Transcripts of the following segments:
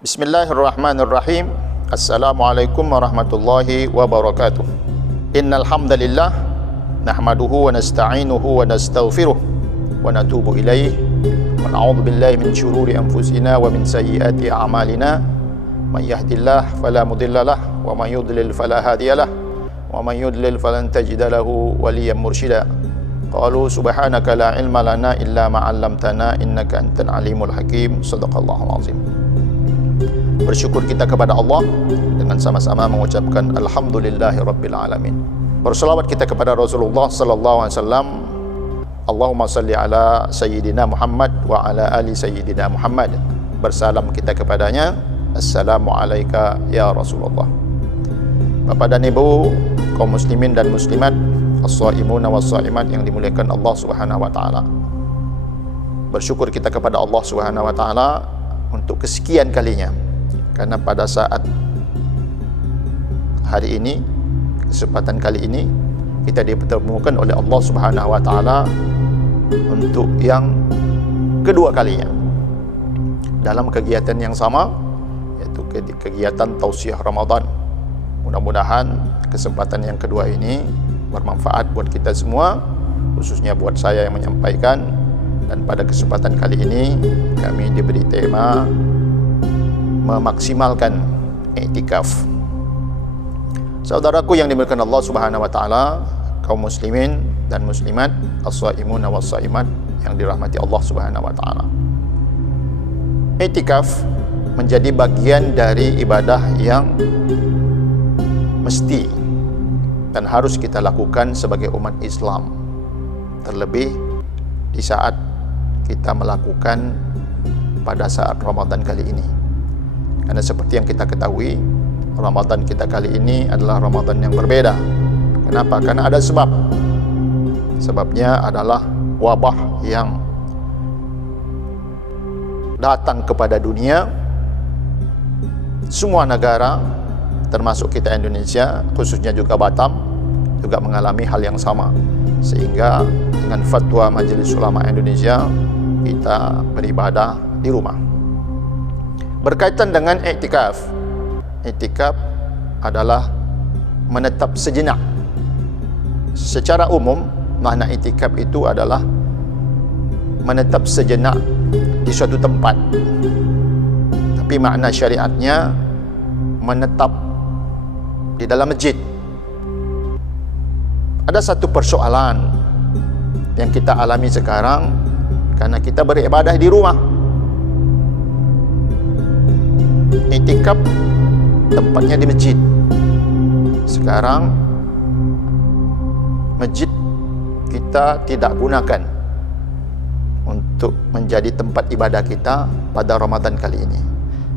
Bismillahirrahmanirrahim. Assalamualaikum warahmatullahi wabarakatuh. Innal hamdalillah nahmaduhu wa nasta'inuhu wa nastaghfiruh wa natubu ilaih wa na'udzu billahi min syururi anfusina wa min sayyiati a'malina. May yahdihillahu fala mudhillalah wa may yudlil fala hadiyalah wa may yudlil falan tajida lahu waliyyan mursyida. Qalu subhanaka la ilma lana illa ma 'allamtana innaka antal alimul hakim. Shadaqallahul azim. Bersyukur kita kepada Allah dengan sama-sama mengucapkan alhamdulillahirabbil alamin. Berselawat kita kepada Rasulullah sallallahu alaihi wasallam. Allahumma salli ala sayyidina Muhammad wa ala ali sayyidina Muhammad. Bersalam kita kepadanya. Assalamu alayka ya Rasulullah. Bapak dan Ibu, kaum muslimin dan muslimat, as-shaimuna was-shaimat yang dimuliakan Allah Subhanahu wa taala. Bersyukur kita kepada Allah Subhanahu wa taala untuk kesekian kalinya. Karena pada saat hari ini, kesempatan kali ini, kita dipertemukan oleh Allah Subhanahu wa taala untuk yang kedua kalinya dalam kegiatan yang sama, yaitu kegiatan Tausiah Ramadan. Mudah-mudahan kesempatan yang kedua ini bermanfaat buat kita semua, khususnya buat saya yang menyampaikan. Dan pada kesempatan kali ini kami diberi tema memaksimalkan i'tikaf. Saudaraku yang dimuliakan Allah Subhanahu wa taala, kaum muslimin dan muslimat, as-shaimuna was-shaimat yang dirahmati Allah Subhanahu wa taala. I'tikaf menjadi bagian dari ibadah yang mesti dan harus kita lakukan sebagai umat Islam. Terlebih di saat kita melakukan pada saat Ramadan kali ini. Karena seperti yang kita ketahui, Ramadan kita kali ini adalah Ramadan yang berbeda. Kenapa? Karena ada sebab. Sebabnya adalah wabah yang datang kepada dunia. Semua negara, termasuk kita Indonesia, khususnya juga Batam, juga mengalami hal yang sama. Sehingga dengan fatwa Majelis Ulama Indonesia, kita beribadah di rumah. Berkaitan dengan i'tikaf. I'tikaf adalah menetap sejenak. Secara umum, makna i'tikaf itu adalah menetap sejenak di suatu tempat. Tapi makna syariatnya menetap di dalam masjid. Ada satu persoalan yang kita alami sekarang karena kita beribadah di rumah. I'tikaf tempatnya di masjid. Sekarang masjid kita tidak gunakan untuk menjadi tempat ibadah kita pada Ramadan kali ini.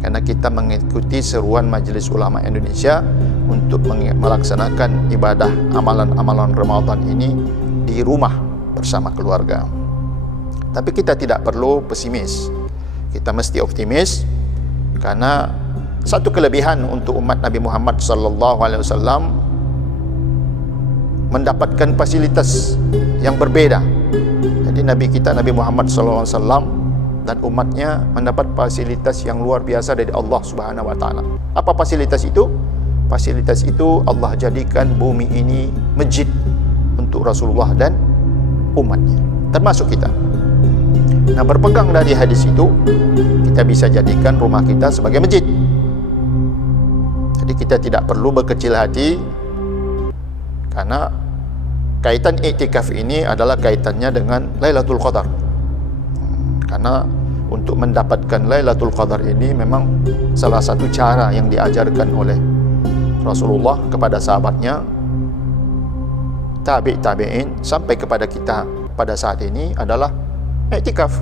Karena kita mengikuti seruan Majelis Ulama Indonesia untuk melaksanakan ibadah amalan-amalan Ramadan ini di rumah bersama keluarga. Tapi kita tidak perlu pesimis. Kita mesti optimis. Karena satu kelebihan untuk umat Nabi Muhammad sallallahu alaihi wasallam mendapatkan fasilitas yang berbeda. Jadi Nabi kita Nabi Muhammad sallallahu alaihi wasallam dan umatnya mendapat fasilitas yang luar biasa dari Allah Subhanahu wa taala. Apa fasilitas itu? Fasilitas itu Allah jadikan bumi ini masjid untuk Rasulullah dan umatnya, termasuk kita. Nah, berpegang dari hadis itu, kita bisa jadikan rumah kita sebagai masjid. Jadi kita tidak perlu berkecil hati, karena kaitan i'tikaf ini adalah kaitannya dengan Lailatul Qadar. Karena untuk mendapatkan Lailatul Qadar ini memang salah satu cara yang diajarkan oleh Rasulullah kepada sahabatnya, tabi'in sampai kepada kita pada saat ini adalah i'tikaf.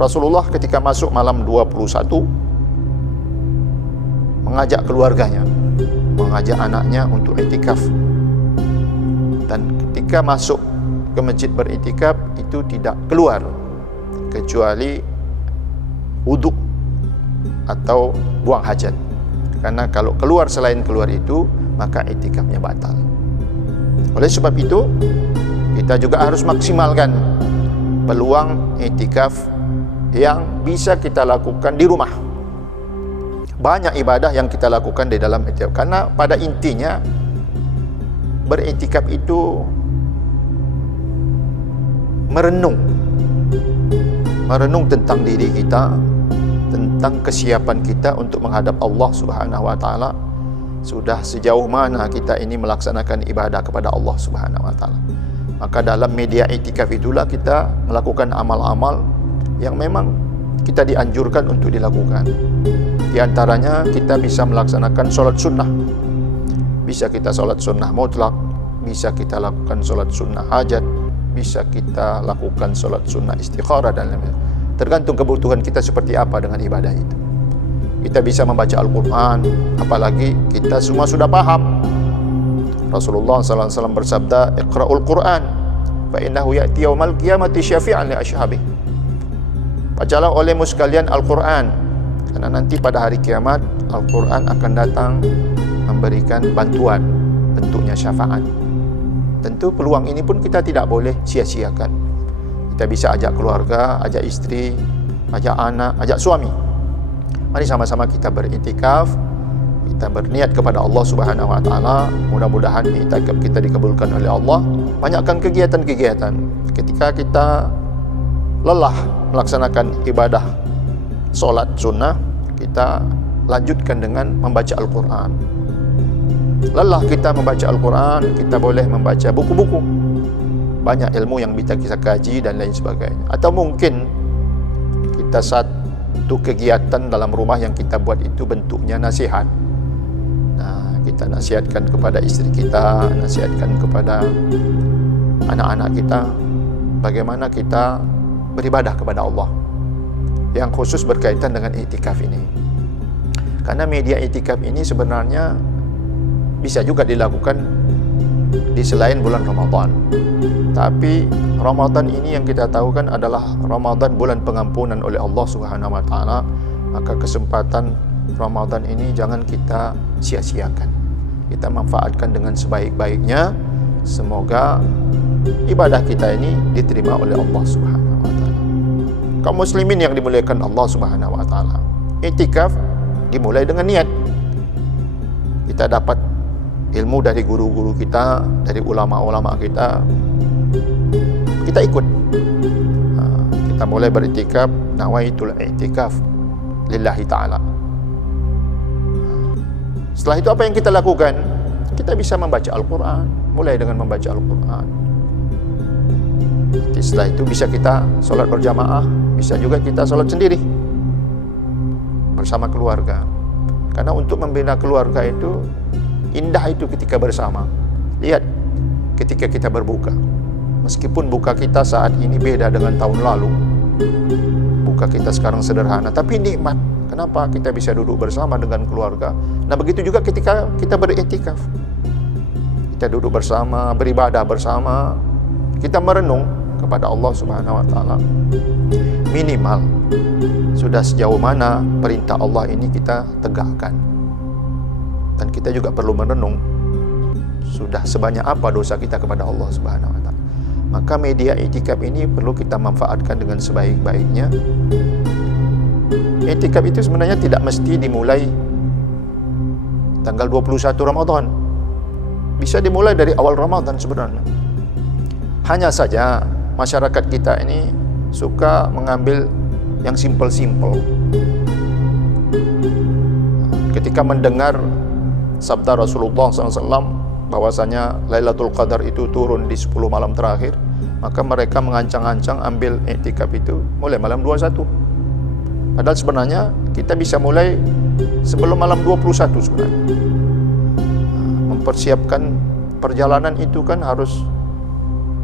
Rasulullah ketika masuk malam 21 mengajak keluarganya, mengajak anaknya untuk i'tikaf. Dan ketika masuk ke masjid beriktikaf itu tidak keluar kecuali wuduk atau buang hajat. Karena kalau keluar selain keluar itu, maka i'tikafnya batal. Oleh sebab itu, kita juga harus maksimalkan peluang i'tikaf yang bisa kita lakukan di rumah. Banyak ibadah yang kita lakukan di dalam iktikaf, karena pada intinya beriktikaf itu merenung tentang diri kita, tentang kesiapan kita untuk menghadap Allah Subhanahu wa taala. Sudah sejauh mana kita ini melaksanakan ibadah kepada Allah Subhanahu wa taala. Maka dalam media iktikaf itulah kita melakukan amal-amal yang memang kita dianjurkan untuk dilakukan. Di antaranya kita bisa melaksanakan solat sunnah. Bisa kita solat sunnah mutlak, bisa kita lakukan solat sunnah hajat, bisa kita lakukan solat sunnah istikharah, dan lain-lain. Tergantung kebutuhan kita seperti apa dengan ibadah itu. Kita bisa membaca Al-Quran, apalagi kita semua sudah paham. Rasulullah SAW bersabda, "Iqra'ul Quran, fa innahu ya'ti yaumal qiyamati syafi'an li ashabihi." Bacalah olehmu sekalian Al-Quran, karena nanti pada hari kiamat Al-Quran akan datang memberikan bantuan, bentuknya syafaat. Tentu peluang ini pun kita tidak boleh sia-siakan. Kita bisa ajak keluarga, ajak istri, ajak anak, ajak suami. Mari sama-sama kita beriktikaf, kita berniat kepada Allah Subhanahu wa taala. Mudah-mudahan iktikaf kita dikabulkan oleh Allah. Banyakkan kegiatan-kegiatan. Ketika kita lelah melaksanakan ibadah solat sunnah, kita lanjutkan dengan membaca Al-Quran. Lelah kita membaca Al-Quran, kita boleh membaca buku-buku. Banyak ilmu yang bisa kita kaji dan lain sebagainya. Atau mungkin kita satu kegiatan dalam rumah yang kita buat itu bentuknya nasihat. Nah, kita nasihatkan kepada istri kita, nasihatkan kepada anak-anak kita, bagaimana kita beribadah kepada Allah, yang khusus berkaitan dengan iktikaf ini. Karena media iktikaf ini sebenarnya bisa juga dilakukan di selain bulan Ramadan. Tapi Ramadan ini yang kita tahu kan adalah Ramadan, bulan pengampunan oleh Allah Subhanahu wa taala. Maka kesempatan Ramadan ini jangan kita sia-siakan. Kita manfaatkan dengan sebaik-baiknya. Semoga ibadah kita ini diterima oleh Allah Subhanahu wa taala. Kaum muslimin yang dimuliakan Allah Subhanahu wa taala, iktikaf dimulai dengan niat. Kita dapat ilmu dari guru-guru kita, dari ulama-ulama kita, kita ikut. Kita mulai beriktikaf, nawaitul iktikaf lillahi ta'ala. Setelah itu apa yang kita lakukan? Kita bisa membaca Al-Quran, mulai dengan membaca Al-Quran. Setelah itu bisa kita solat berjamaah, bisa juga kita solat sendiri bersama keluarga. Karena untuk membina keluarga itu indah itu ketika bersama. Lihat ketika kita berbuka, meskipun buka kita saat ini beda dengan tahun lalu, buka kita sekarang sederhana, tapi nikmat. Kenapa? Kita bisa duduk bersama dengan keluarga. Nah, begitu juga ketika kita beriktikaf, kita duduk bersama, beribadah bersama, kita merenung kepada Allah Subhanahu wa taala. Minimal sudah sejauh mana perintah Allah ini kita tegakkan. Dan kita juga perlu merenung sudah sebanyak apa dosa kita kepada Allah Subhanahu wa taala. Maka media iktikaf ini perlu kita manfaatkan dengan sebaik-baiknya. Iktikaf itu sebenarnya tidak mesti dimulai tanggal 21 Ramadan. Bisa dimulai dari awal Ramadan sebenarnya. Hanya saja masyarakat kita ini suka mengambil yang simpel-simpel. Ketika mendengar sabda Rasulullah SAW bahwasanya Lailatul Qadar itu turun di 10 malam terakhir, maka mereka mengancang-ancang ambil iktikaf itu mulai malam 21. Padahal sebenarnya kita bisa mulai sebelum malam 21 sebenarnya. Mempersiapkan perjalanan itu kan harus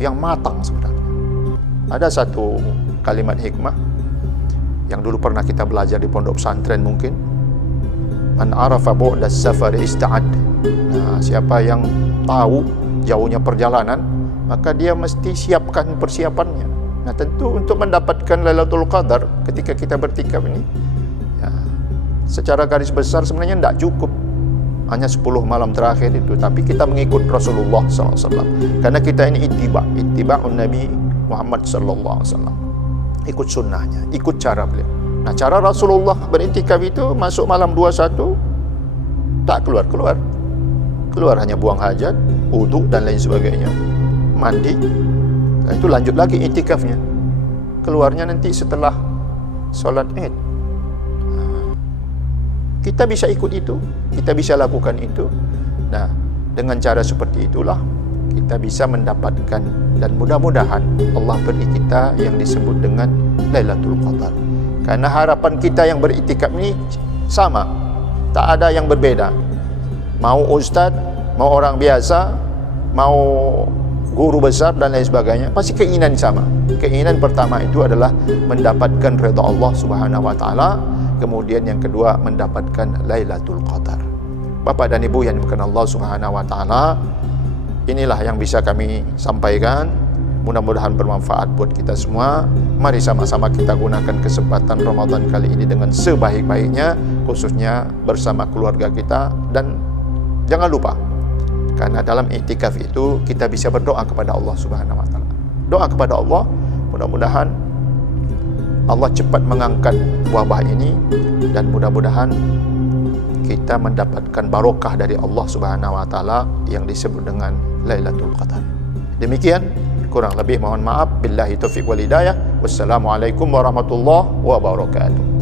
yang matang sebenarnya. Ada satu kalimat hikmah yang dulu pernah kita belajar di pondok pesantren mungkin. Man arafa bu'das safari ista'ad. Nah, siapa yang tahu jauhnya perjalanan, maka dia mesti siapkan persiapannya. Nah, tentu untuk mendapatkan Lailatul Qadar ketika kita bertikaf ini, ya, secara garis besar sebenarnya tidak cukup hanya 10 malam terakhir itu, tapi kita mengikut Rasulullah SAW. Karena kita ini ittiba'un Nabi Muhammad SAW. ikut sunnahnya, ikut cara beliau. Nah, cara Rasulullah beriktikaf itu masuk malam 21 tak keluar. Keluar hanya buang hajat, wudu dan lain sebagainya, mandi. Nah, itu lanjut lagi iktikafnya. Keluarnya nanti setelah solat Id. Kita bisa ikut itu, kita bisa lakukan itu. Nah, dengan cara seperti itulah kita bisa mendapatkan, dan mudah-mudahan Allah beri kita yang disebut dengan Lailatul Qadar. Karena harapan kita yang beriktikaf ini sama, tak ada yang berbeda. Mau ustaz, mau orang biasa, mau guru besar dan lain sebagainya, pasti keinginan sama. Keinginan pertama itu adalah mendapatkan redha Allah Subhanahu wa taala, kemudian yang kedua mendapatkan Lailatul Qadar. Bapak dan Ibu yang dimuliakan Allah Subhanahu wa taala, inilah yang bisa kami sampaikan. Mudah-mudahan bermanfaat buat kita semua. Mari sama-sama kita gunakan kesempatan Ramadan kali ini dengan sebaik-baiknya, khususnya bersama keluarga kita. Dan jangan lupa, karena dalam iktikaf itu kita bisa berdoa kepada Allah Subhanahu wa taala. Doa kepada Allah, mudah-mudahan Allah cepat mengangkat wabah ini, dan mudah-mudahan kita mendapatkan barokah dari Allah Subhanahu wa taala yang disebut dengan Lailatul Qadar. Demikian, kurang lebih mohon maaf. Billahi taufiq wal hidayah. Wassalamualaikum warahmatullahi wabarakatuh.